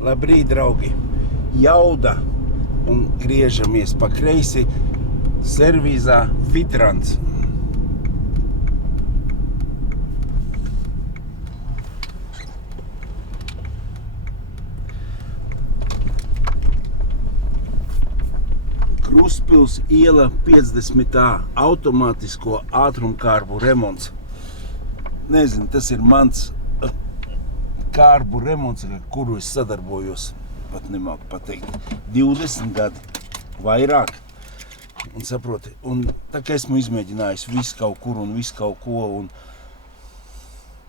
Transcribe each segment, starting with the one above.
Labrīt, draugi! Jauda un griežamies pa kreisi servīzā Fitrans. Krustpils iela 50. automātisko ātrumkārbu remonts. Nezinu, tas ir mans kārbu remonts, ar kuru es sadarbojos, pat nemāku pateikt, 20 gadi, vairāk. Un saproti, un tā kā esmu izmēģinājis visu kaut kur un visu kaut ko, un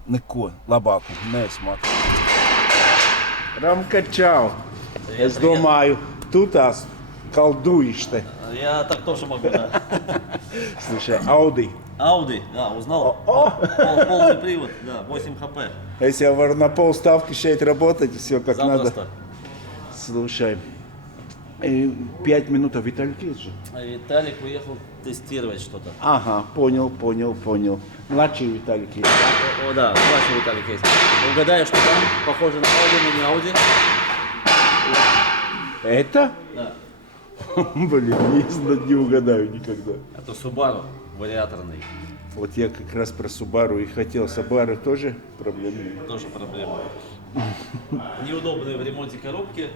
neko labāku neesmu atrast. Ramka, čau! Es domāju, tu tās колдуешь ты. Я так тоже могу, да. Слушай, Audi. Audi, да, узнал. Полный привод, да, 8 хп. Если я varu на полставки шесть работать, все как Запросто. надо. Слушай, 5 минут, а Виталик есть же? Виталик уехал тестировать что-то. Ага, понял. Младший Виталик есть. О, да, младший Виталик есть. Угадаю, что там похоже на Audi, но не Audi. Это? Да. Блин, не угадаю никогда. Это Subaru вариаторный. Вот я как раз про Subaru и хотел. Subaru тоже проблемы? Тоже проблема. Неудобные в ремонте коробки,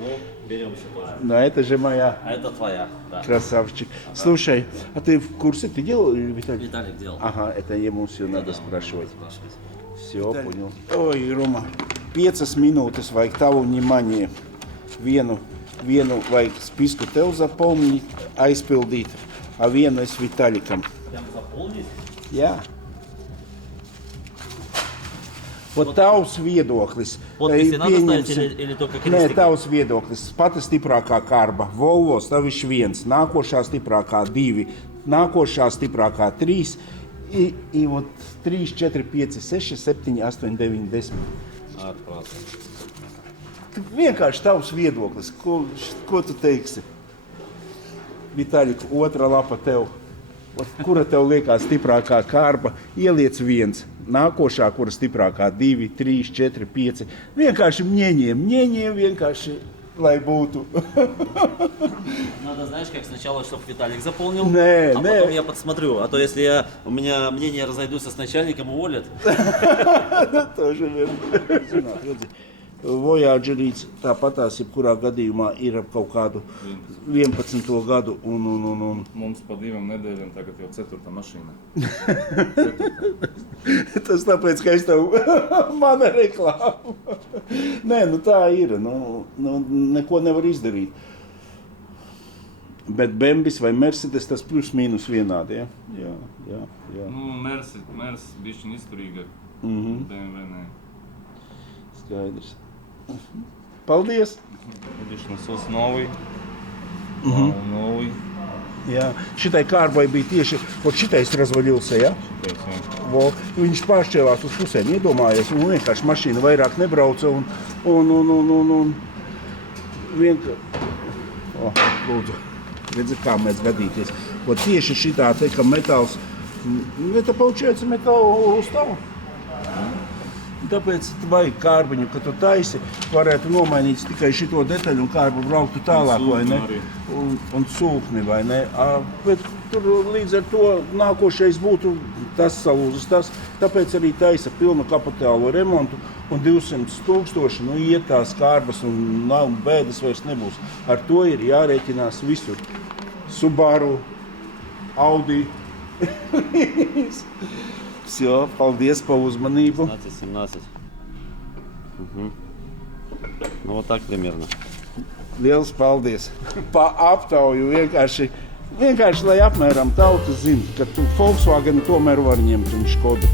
но берем еще тоже. Но это же моя. А это твоя, да. Красавчик. Ага. Слушай, а ты в курсе? Ты делал, Виталик? Виталик делал. Ага, это ему все надо спрашивать. Спрашивать. Все, понял. Ой, Рома, 5 minūtes vajag tavu внимание. Vienu vajag spisku tev zaполнить, aizpildīt, a vienu es Vitalikam. Прям заполнить? Jā. Вот tavs viedoklis. Подписи надо ставить или только крестики? Nē, tavs viedoklis. Pati stiprākā karba. Volvo stavišķi 1, nākošā stiprākā 2, nākošā stiprākā 3, и вот 3, 4, 5, 6, 7, 8, 9, 10. Atprātā. Vienkārši tavs viedoklis. Ko tu teiksi? Vitaļik, otra lapa tev. Kura tev liekas stiprākā karba? Ieliec 1. Nākošā, kura stiprākā 2, 3, 4, 5. Vienkārši мнение vienkārši, lai būtu. Надо, знаешь, как сначала, чтобы Виталик заполнил, Не, потом я подсмотрю. А то если у меня мнения разойдутся с начальником, уволят. Тоже верно. Voyagerīts tāpatās, jebkurā gadījumā ir ap kaut kādu 11. gadu un... Mums pa 2 nedēļām tagad jau 4. mašīna. Tas tāpēc, ka es tev mana reklāma. Nē, nu tā ir, neko nevar izdarīt. Bet Bembis vai Mercedes tas plus mīnus vienādi, ja? Jā. Nu, Mers bišķiņ izturīgāk. BMW nē. Skaidrs. Paldies! Видишь, насос новый. Новый. Jā, šitai kārbai bija tieši, вот šitais razvaļился, ja? Viņš pāršķēlās uz pusēm, iedomājies, un vienkārši mašīna vairāk nebrauca, un vienkārši... Lūdzu, redzi, kā mēs gadīties. Вот tieši šitā te, ka metāls, это получается металл устава. Tāpēc vajag kārbiņu, ka tu taisi, varētu nomainīt tikai šito detaļu un kārbu brauktu tālāk, vai ne? Un sūkni, vai ne? Bet tur līdz ar to nākošais būtu tas salūzas tas, tāpēc arī taisa pilnu kapitālo remontu un 200,000, iet tās kārbas un nav bēdas vairs nebūs. Ar to ir jārēķinās visur. Subaru, Audi. Все, paldies par uzmanību. 17. Угу. Ну вот так примерно. Liels paldies. Pa aptauju vienkārši, lai apmēram tauta zina, ka tu Volkswagen tomēr var ņemt un Škodu.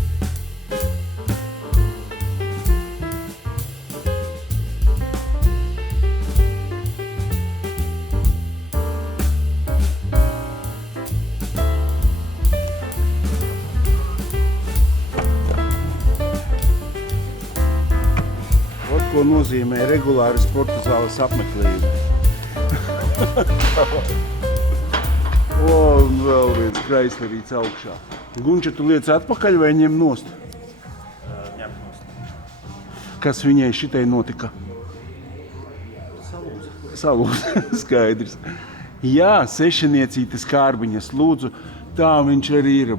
Ko nozīmē regulāri sporta zāles apmeklējumi. Un vēl viens Chryslerīts augšā. Gunča, tu liec atpakaļ vai ņem nost? Ņem nost. Kas viņai šitai notika? salūst. Skaidrs. Jā, sešaniecītes kārbiņas, lūdzu, tā viņš arī ir,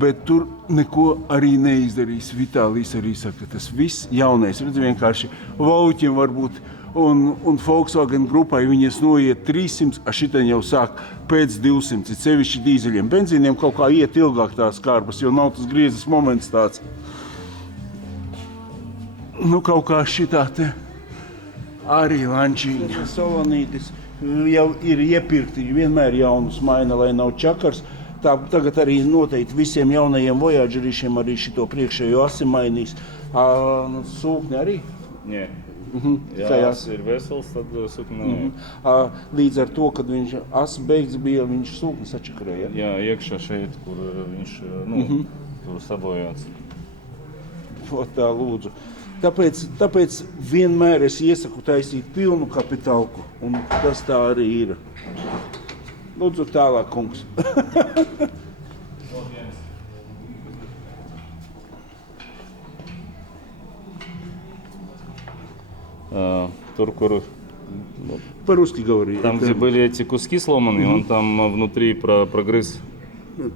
bet tur neko arī neizdarīs. Vitālijs arī saka, ka tas viss jaunais, redz, vienkārši Vauķim varbūt un Volkswagen grupai viņas noiet 300, a šitain jau sāk pēc 200, sevišķi dīzeļiem. Benzīniem kaut kā iet ilgāk tās kārbas, jo nav tas griezes moments tāds. Nu, kaut kā šitā te arī lančiņa. Salonītis jau ir iepirkti, vienmēr jaunus maina, lai nav čakars. Tā, tagad arī noteikti visiem jaunajiem Voyagerīšiem arī šito priekšējo asi mainīs. Sūkni arī? Nē. Ja Tajās. ir vesels, tad sūkni nav. Līdz ar to, kad viņš asi beigts bija, viņš sūkni sačakarēja. Jā, iekšā šeit, kur viņš, tur sabojāts. Tā lūdzu. Tāpēc vienmēr es iesaku taisīt pilnu kapitālku, un tas tā arī ir. Lūdzu, tālāk, kungs. Тур, kur По-русски говори. там, где были эти куски сломаны, он там внутри прогрыз.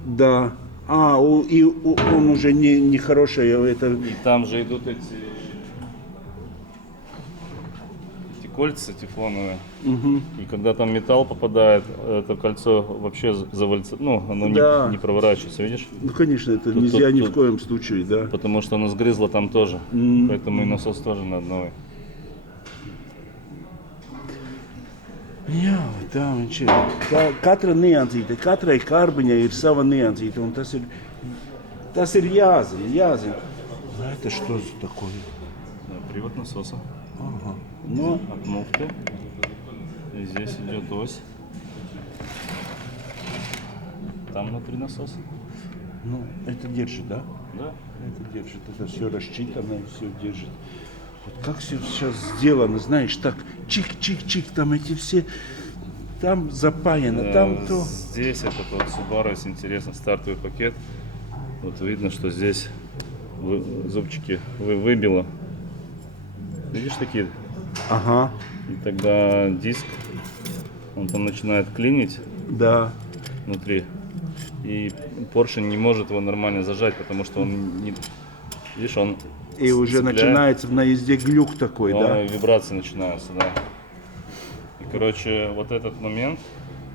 Да. Он уже не хороший. Это... И там же идут эти кольца тефлоновые. И когда там металл попадает, это кольцо вообще завалится, оно Да. не проворачивается, видишь? Ну, конечно, это нельзя ни в коем случае, да. Потому что оно сгрызло там тоже. Поэтому и насос тоже надо новый. Jā, tā viņš ir. Katra niansīte, katrai kārbiņai ir sava niansīte, un tas ir jāzina. Это что за такое? Да, привод насоса. Ага. Ну, От муфты. И здесь идет ось. Там внутри насос. это держит, да? Да. Это держит, это все рассчитано, все держит. Вот как все сейчас сделано, знаешь, так чик-чик-чик, там эти все, там запаяно, там то. Здесь этот вот Subaru, если интересно, стартовый пакет. Вот видно, что здесь зубчики выбило. Видишь такие? Ага, И тогда диск, он там начинает клинить да. внутри. И поршень не может его нормально зажать, потому что он не... Видишь, он И уже цепляет. начинается на езде глюк такой, да? Вибрации начинаются, да. И, короче, вот этот момент,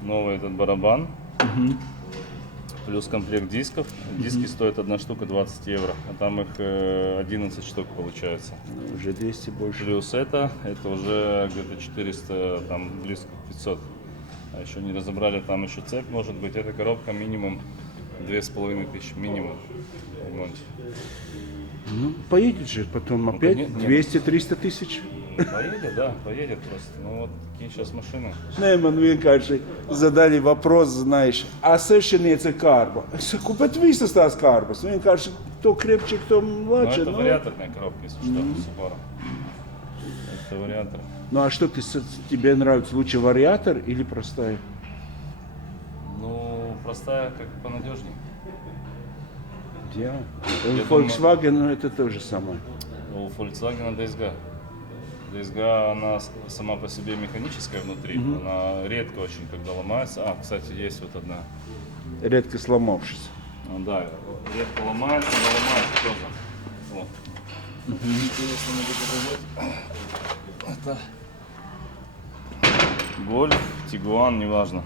новый этот барабан, плюс комплект дисков. Диски стоят одна штука 20 евро, а там их 11 штук получается. Уже 200 больше. Плюс это уже где-то 400, там близко к 500. А еще не разобрали, там еще цепь может быть. Эта коробка минимум 2500, минимум в ремонте. Ну, поедет же потом опять нет. 200-300 тысяч. Поедет, да, поедет просто. Ну вот такие сейчас машины. Nē, man vienkārši zadali вопрос, знаешь, а sešaniece kārba. Es saku, bet visas tās kārbas, vienkārši to krepčik, to Ну, mlače. это вариаторная коробка, если что, Subaru. Это вариатор. Ну, а что тебе нравится, лучше вариатор или простая? Ну, простая, как понадежнее. Я. Я Volkswagen, ну, это то же самое. У Volkswagen DSG. DSG, она сама по себе механическая внутри, она редко очень, когда ломается. Кстати, есть вот одна. Редко сломавшись. Да, редко ломается, но ломается тоже. Вот. Интересно могу показать. Это Гольф, Тигуан, неважно.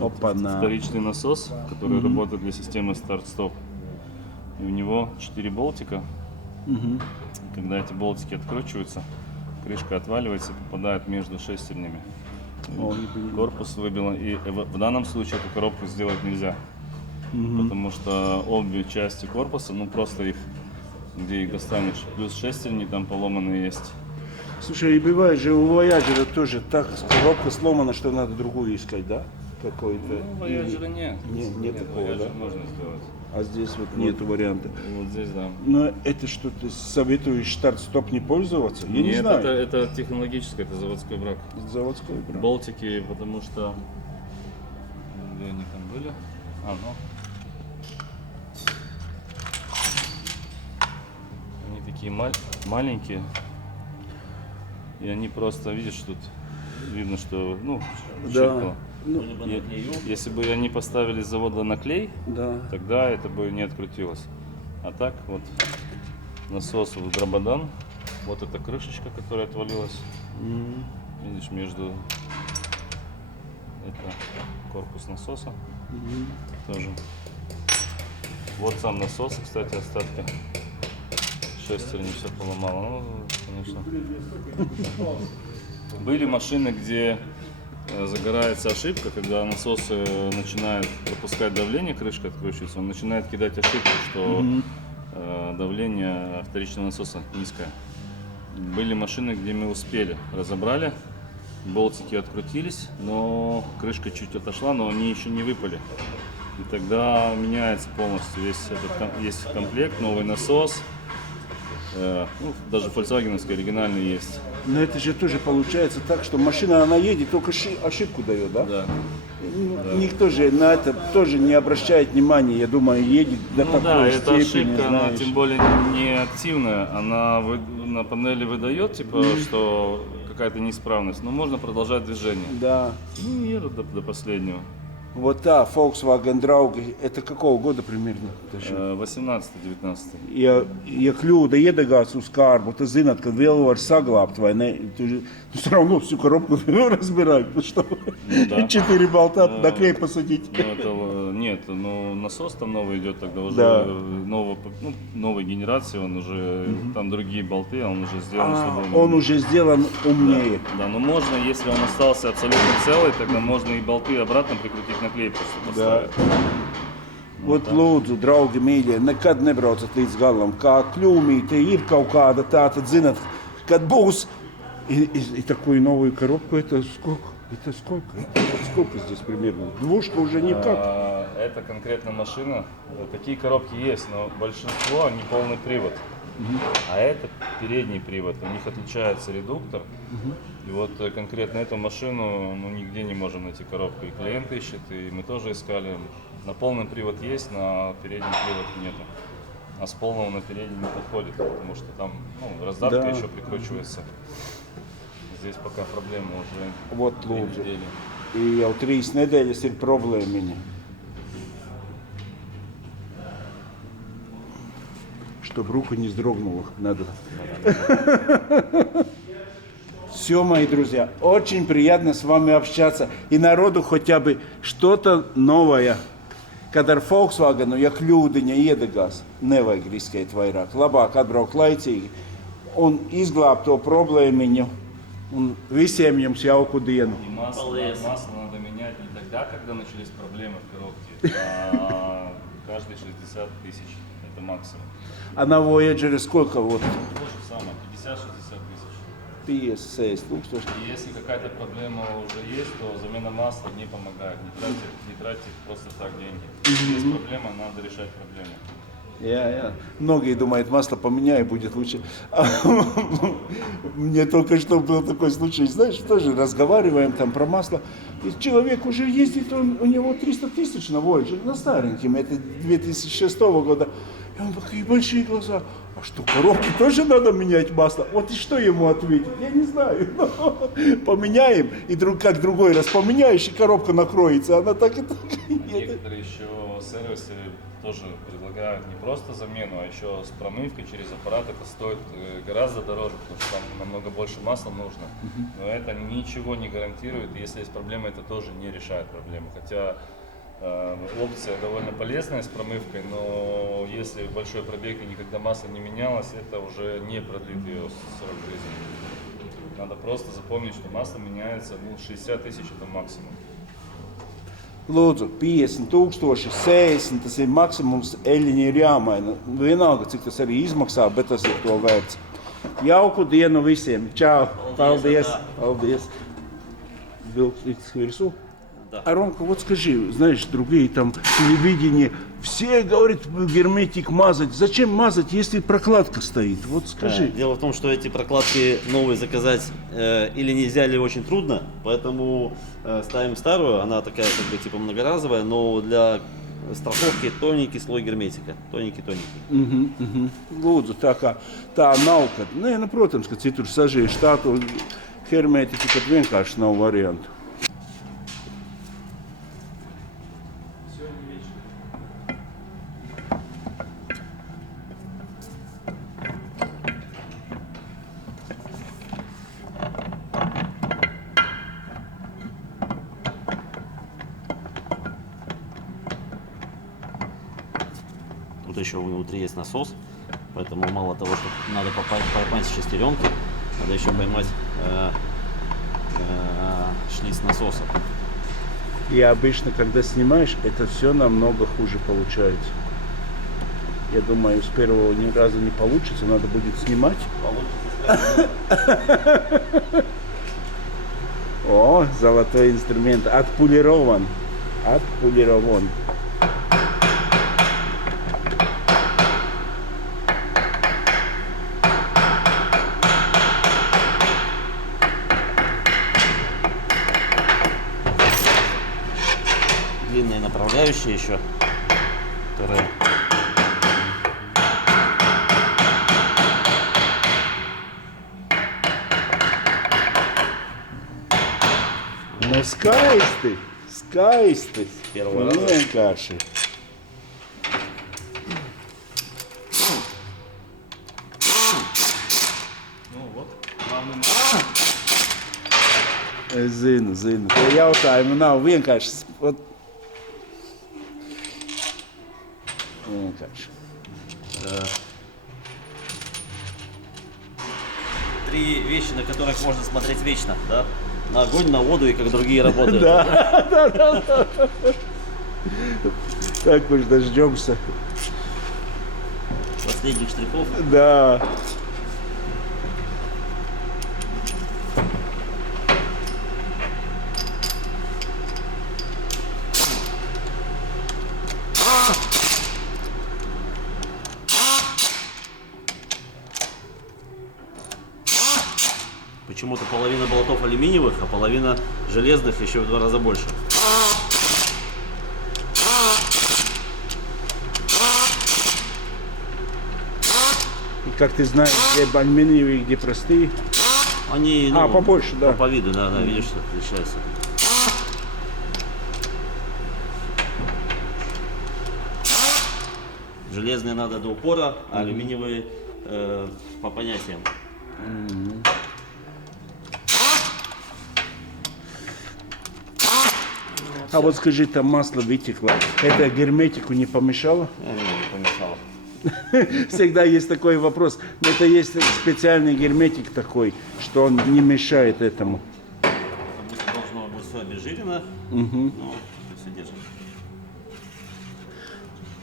Опа-на. Вторичный насос, который работает для системы старт-стоп. И у него 4 болтика. Когда эти болтики откручиваются, крышка отваливается и попадает между шестернями. Корпус выбило. И в данном случае эту коробку сделать нельзя. Потому что обе части корпуса, просто их, где их достанешь, плюс шестерни там поломанные есть. Слушай, и бывает же у Voyager тоже так коробка сломана, что надо другую искать, да? Какой-то. Voyager нет. Нет такого, Voyager да? можно сделать. А здесь вот нету варианта. Вот здесь, да. Но это что, ты советуешь старт-стоп не пользоваться? Я не Нет, знаю. это технологическое, это заводской брак. Заводской брак. Болтики, потому что... Где они там были? Они такие маленькие. И они просто, видишь, тут видно, что, ну, Да. чиркало. Ну, Либо на клею. Если бы они поставили с завода на клей, да. тогда это бы не открутилось. А так вот насос в Драбадан, вот эта крышечка, которая отвалилась. Видишь, между это корпус насоса тоже. Вот сам насос, кстати, остатки. Шестерни все поломало. Ну, конечно. Были машины, где загорается ошибка, когда насос начинает пропускать давление, крышка откручивается, он начинает кидать ошибку, что давление вторичного насоса низкое. Были машины, где мы успели, разобрали, болтики открутились, но крышка чуть отошла, но они еще не выпали. И тогда меняется полностью весь этот есть комплект, новый насос. Ну, даже фольксвагеновский оригинальный есть. Но это же тоже получается так, что машина, она едет, только ошибку дает, да? Да. Ну, никто же на это тоже не обращает внимания, я думаю, едет до Ну такой да, эта степени, ошибка, она знаешь. тем более не активная, она на панели выдает, типа, что какая-то неисправность, но можно продолжать движение. Да. Ну и едут до последнего. Вот та Volkswagen Drauga, это какого года примерно? 18-19. Ja kļūda iedegās uz kārbu, tad zināt, ka vēl var saglabāt, vai ne? Tu все равно всю коробку разбирать, потому что да. 4 болта на клей посадить. Ну, это, нет, ну насос там новый идет тогда уже Да. новой генерации, он уже, там другие болты, он уже сделан, чтобы Он уже сделан умнее. Да, но можно, если он остался абсолютно целый, тогда можно и болты обратно прикрутить на клей просто поставить. Ot, lūdzu, draugi, mīļie, nekad nebraucat līdz galam. Kā kļūmīte ir kaut kāda tā, tad zinat, kad būs и такую новую коробку, это сколько? Это сколько? Сколько здесь примерно? Двушка уже никак. Это конкретно машина. Такие коробки есть, но большинство не полный привод. А это передний привод. У них отличается редуктор. И вот конкретно эту машину нигде не можем найти коробку. И клиент ищет, и мы тоже искали. На полный привод есть, на передний привод нету. А с полного на передний не подходит, потому что там раздатка Да. еще прикручивается. Здесь пока проблема уже Вот, 3 lūdzu. недели. И jau 3 nedēļas ir problēmiņa. Чтобы рука не вздрогнула, надо. Все, мои друзья, очень приятно с вами общаться. И народу хотя бы что-то новое. Kad ar Volkswagenu, ja kļūdiņa iedegās, nevajag riskēt vairāk. Labāk atbraukt laicīgi un izglābt to problēmiņu. Un visiem jums jauku dienu. И масло надо менять не тогда, когда начались проблемы в коробке, а каждые 60 тысяч. Это максимум. А на Voyager сколько? Вот То же самое, 50-60 тысяч. 56 tūkstoši. И если какая-то проблема уже есть, то замена масла не помогает. Не тратьте просто так деньги. Если есть проблема, надо решать проблему. Многие думают, масло поменяй, будет лучше. Мне только что был такой случай, знаешь, тоже разговариваем там про масло. И человек уже ездит, у него 300 тысяч на Voyager, на стареньким, это 2006 года. И он такие большие глаза. А что, коробки тоже надо менять масло? Вот и что ему ответить? Я не знаю. Поменяем, и как другой раз поменяешь, и коробка накроется. Она так и так. Некоторые еще сервисы тоже предлагают не просто замену, а еще с промывкой через аппарат. Это стоит гораздо дороже, потому что там намного больше масла нужно. Но это ничего не гарантирует. Если есть проблема, это тоже не решает проблему. Хотя опция довольно полезная с промывкой, но если большой пробег и никогда масло не менялось, это уже не продлит ее срок жизни. Надо просто запомнить, что масло меняется 60 тысяч это максимум. Lūdzu, 50 tūkstoši, 60, tas ir maksimums, eļļiņi ir jāmaina. Vienalga, cik tas arī izmaksā, bet tas ir to vērts. Jauku dienu visiem. Čau. Paldies. Paldies. Vilks вирсу. Да. А Ромка, вот скажи, знаешь, другие там телевидение, все говорят герметик мазать. Зачем мазать, если прокладка стоит? Вот скажи. Дело в том, что эти прокладки новые заказать или нельзя, или очень трудно, поэтому ставим старую, она такая как бы типа многоразовая, но для страховки тоненький слой герметика, тоненький. Lūdzu, tā nav, kad, nē, nu, protams, ka citur sažieši tā to hermētiķi, kad vienkārši nav variantu. Тут еще внутри есть насос, поэтому мало того, что надо поймать шестеренки, надо еще поймать шлиц насоса. И обычно, когда снимаешь, это все намного хуже получается. Я думаю, с первого ни разу не получится, надо будет снимать. О, золотой инструмент, отполирован. Отполирован. Длинные направляющие еще, которые Ну, skaisti, skaisti. Первого раза. Vienkārši. Ну вот, главный Es zinu, zinu. Tie jautājumi nav vienkārši. Ot... Vienkārši. три вещи, на которых можно смотреть вечно, да? На огонь, на воду и как другие работают. Так уж дождемся. Последних штрихов. Да. Почему-то половина болтов алюминиевых, а половина железных еще в 2 раза больше. И как ты знаешь, где алюминиевые, где простые? Они, побольше, да. По виду, да, видишь, что отличаются. Железные надо до упора, а алюминиевые по понятиям. А вот скажи, там масло вытекло. Это герметику не помешало? Не помешало. Всегда есть такой вопрос. Но это есть специальный герметик такой, что он не мешает этому. Как будто должно быть все обезжирено, но все держит.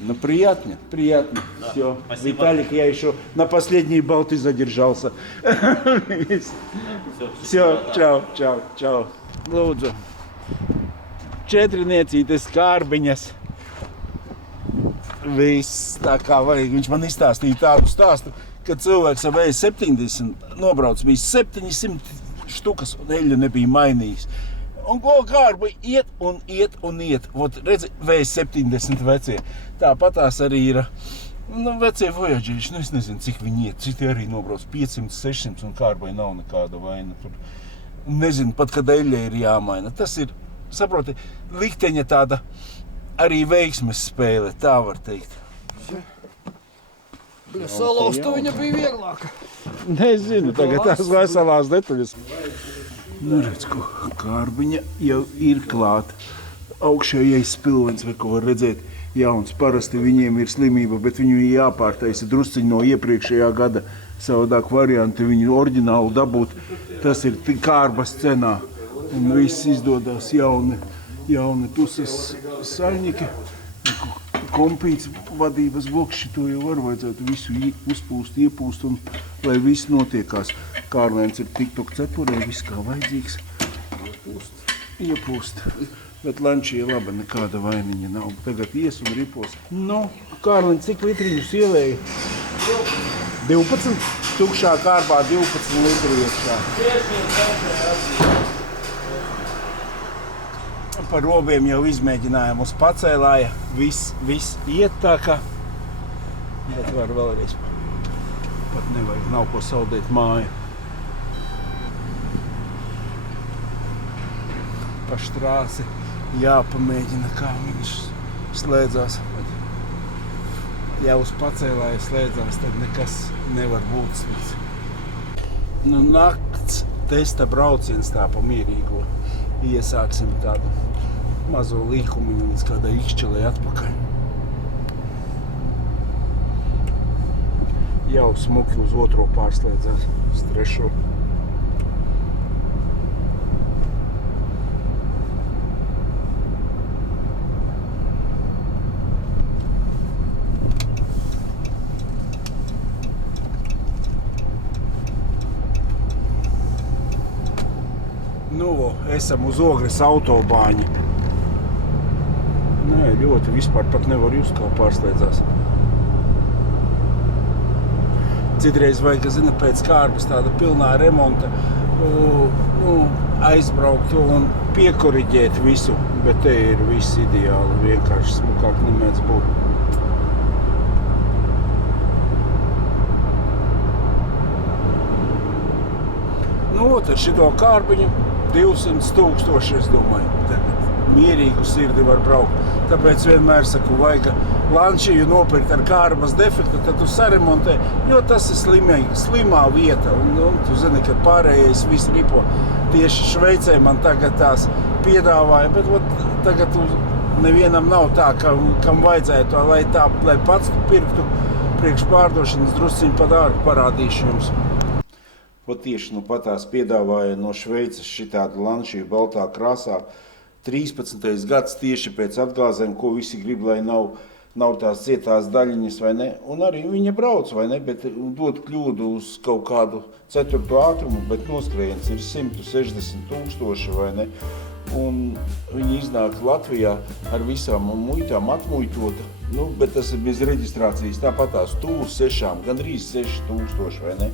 Ну, приятно, приятно. Да, Все. спасибо. Виталик, я еще на последние болты задержался. Все, čau, čau, čau. Lūdzu. 4 niecītes kārbiņas. Viss tā kā vajag. Viņš man izstāstīja tādu stāstu, ka cilvēks ar VS70 nobrauc bija 700 štukas un eļļu nebija mainījis. Un ko kārba iet un iet un iet. Vot redzi, VS70 vecie. Tāpatās arī ir vecie Voyageši. Nu, es nezinu, cik viņi iet. Citi arī nobrauc 500, 600 un kārbai nav nekāda vaina. Tur nezinu, pat kad eļļa ir jāmaina. Tas ir, saproti, likteņa tāda arī veiksmes spēle, tā var teikt. Salauzt viņa bija vieglāk. Nezinu, tagad tās veselās detaļas. Nu, redz, ko kārbiņa jau ir klāta. Augšējais spilvens, vai ko var redzēt, jauns. Parasti viņiem ir slimība, bet viņu jāpārtaisa drusciņi no iepriekšējā gada. Savādāk varianti viņu oriģinālu dabūt, tas ir kārbas cenā. Un viss izdodās jauni puses saļņiki, kompīts, vadības bloks, šito jau var vajadzētu visu uzpūst, iepūst un lai viss notiekās. Kārlēns ir TikTok cepurē, viss kā vajadzīgs. Iepūst. Bet lanči ir laba, nekāda vainiņa nav. Tagad ies un ripos. Nu, Kārlēns, cik litriņus ielēja? 12. Tukšā kārbā 12 litri iekšā. Par robiem jau izmēģinājām uz pacēlāja. Viss iet tā kā. Bet var vēlreiz. Pat nevajag, nav ko saldēt māju. pa štrāsi jāpamēģina, kā viņš slēdzās. Ja uz pacēlāja slēdzās, tad nekas nevar būt slikts. Nu, nakts testa brauciens tā pa mierīgo. Iesāksim tādu mazo līkumiņu līdz kādai Ikšķelei atpakaļ. Jau smuki uz otro pārslēdzās, uz trešo. Nu, esam uz Ogres autobāņa. Nē, ļoti vispār pat nevar just, kā pārslēdzās. Citreiz vajag, zina, pēc kārbas tāda pilnā remonta aizbraukt un piekoriģēt visu, bet te ir viss ideāli, vienkārši smukāk nemēdz būt. Nu, tad šito kārbiņu 200,000, es domāju, tagad mierīgu sirdi var braukt. Tāpēc vienmēr saku, vajag Lancia nopirkt ar kārbas defektu, tad tu saremontē, jo tas ir slimā vieta. Un tu zini, ka pārējais viss ripo. Tieši Šveicē man tagad tās piedāvāja, bet tagad nevienam nav tā, kam vajadzētu, lai pats pirktu priekš pārdošanas drusciņu pa dārgu parādīšu jums. Tieši patās piedāvāja no Šveices šitādu Lancia baltā krāsā. 13. gads tieši pēc atgāzēm, ko visi grib, lai nav tās cietās daļiņas, vai ne? Un arī viņa brauc, vai ne? Bet dot kļūdu uz kaut kādu 4. ātrumu, bet noskrējiens ir 160,000, vai ne? Un viņi iznāk Latvijā ar visām muitām atmuitota, bet tas ir bez reģistrācijas, tāpatās tuvu 6, gandrīz 6,000, vai ne?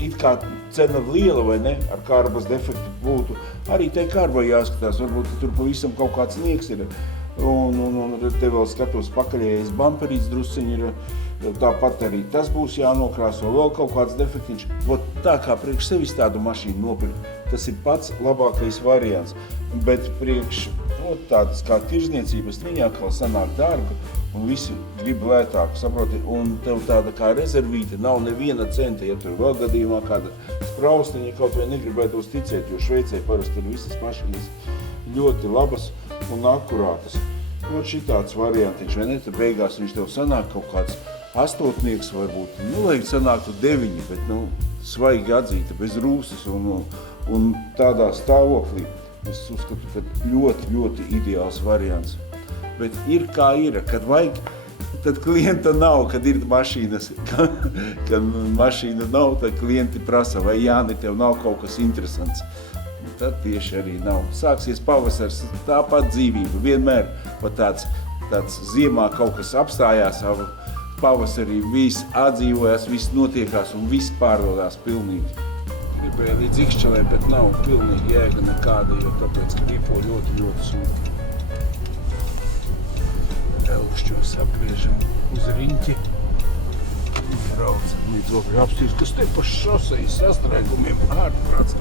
It kā cena liela, vai ne, ar kārbas defektu būtu. Arī tai kārbai jāskatās, varbūt tur pavisam kaut kāds nieks ir. Un te vēl skatos pakaļējais bamperīts drusciņi ir, tāpat arī tas būs jānokrāso, vēl kaut kāds defektiņš. Tā kā priekš sevis tādu mašīnu nopirkt, tas ir pats labākais variants. Bet priekš tādas kā tirzniecības, viņa atkal sanāk dārga un visi grib lētāk, saproti, un tev tāda kā rezervīte nav neviena centa, ja tur vēl gadījumā kāda spraustiņa kaut vai negribētos ticēt, jo Šveicē parasti ir visas mašīnas ļoti labas un akurātas. Šitāds variantiņš, vai ne, tad beigās viņš tev sanāk kaut kāds 8 varbūt, lai sanāktu 9, bet, svaigi atzīta, bez rūsas un tādā stāvoklī. Es uzskatu, ka ļoti, ļoti ideāls variants. Bet ir kā ir, kad vajag, tad klienta nav, kad ir mašīnas. Kad mašīna nav, tad klienti prasa, vai Jāni, tev nav kaut kas interesants. Tad tieši arī nav. Sāksies pavasars, tāpat dzīvība. Vienmēr tāds ziemā kaut kas apstājās, pavasarī viss atdzīvojās, viss notiekās un viss pārdodās pilnīgi. Gribēja līdz Ikšķelē, bet nav pilnīgi jēga nekāda, jo tāpēc, ka ripo ļoti, ļoti smuki. Elkšķos apgriežam uz riņķi. Braucam līdz Ogres apstīs, kas te pa šosejas sastrēgumiem. Ārprāts.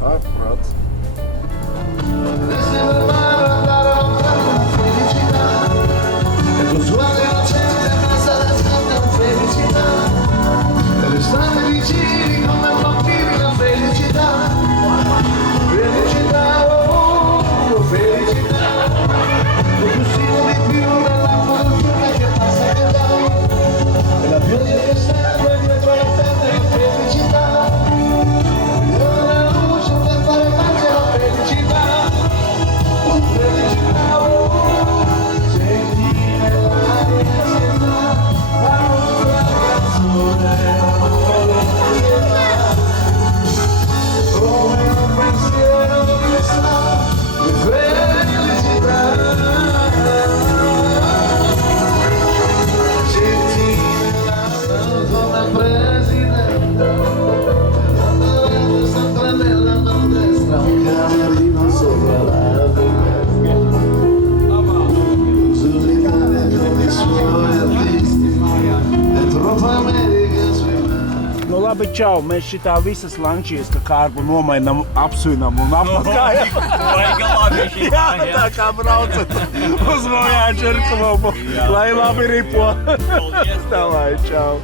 Yeah. čau, mēs šitā visas lančies, ka kārbu nomainam, apsuinam un apakājam. Jā, tā kā braucat uz Voyager klubu. Lai labi ripo. Tā lai, čau.